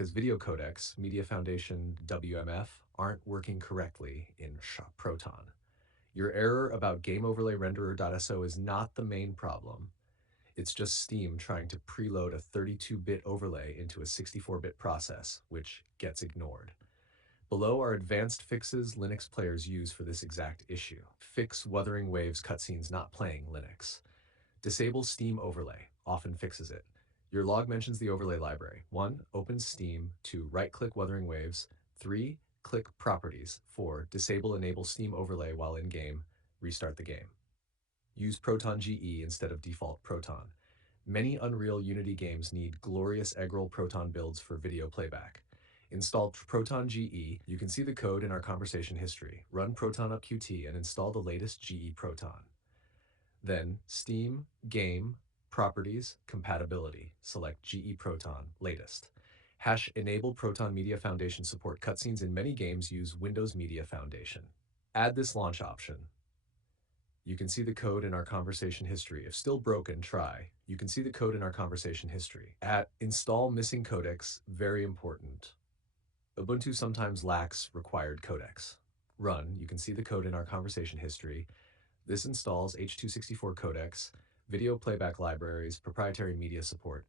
because video codecs, Media Foundation WMF, aren't working correctly in Proton. Your error about GameOverlayRenderer.so is not the main problem. It's just Steam trying to preload a 32-bit overlay into a 64-bit process, which gets ignored. Below are advanced fixes Linux players use for this exact issue. Fix Wuthering Waves cutscenes not playing Linux. Disable Steam Overlay, often fixes it. Your log mentions the overlay library. 1. Open Steam. 2. Right-click Wuthering Waves. 3. Click Properties. 4. Disable Enable Steam Overlay while in-game. Restart the game. Use Proton GE instead of default Proton. Many Unreal Unity games need glorious Eggroll Proton builds for video playback. Install Proton GE. You can see the code in our conversation history. Run Proton up Qt and install the latest GE Proton. Then Steam, Game, Properties, Compatibility. Select GE Proton, latest. #enable Proton Media Foundation support cutscenes in many games use Windows Media Foundation. Add this launch option. You can see the code in our conversation history. If still broken, try. You can see the code in our conversation history. Install missing codecs, very important. Ubuntu sometimes lacks required codecs. Run, you can see the code in our conversation history. This installs H.264 codecs, video playback libraries, proprietary media support.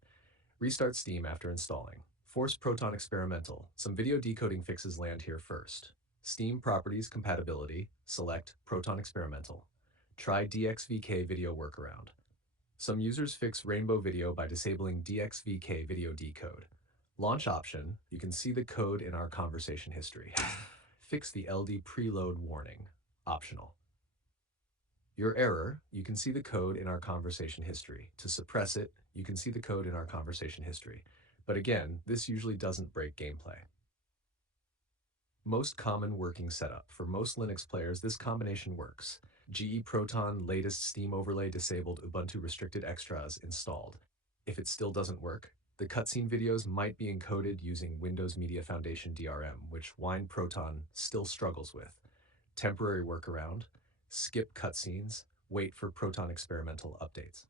Restart Steam after installing. Force Proton Experimental. Some video decoding fixes land here first. Steam Properties Compatibility. Select Proton Experimental. Try DXVK Video Workaround. Some users fix Rainbow Video by disabling DXVK Video Decode. Launch option. You can see the code in our conversation history. Fix the LD preload warning. Optional. Your error, you can see the code in our conversation history. To suppress it, you can see the code in our conversation history. But again, this usually doesn't break gameplay. Most common working setup. For most Linux players, this combination works. GE Proton latest Steam overlay disabled, Ubuntu restricted extras installed. If it still doesn't work, the cutscene videos might be encoded using Windows Media Foundation DRM, which Wine Proton still struggles with. Temporary workaround. Skip cutscenes, wait for Proton experimental updates.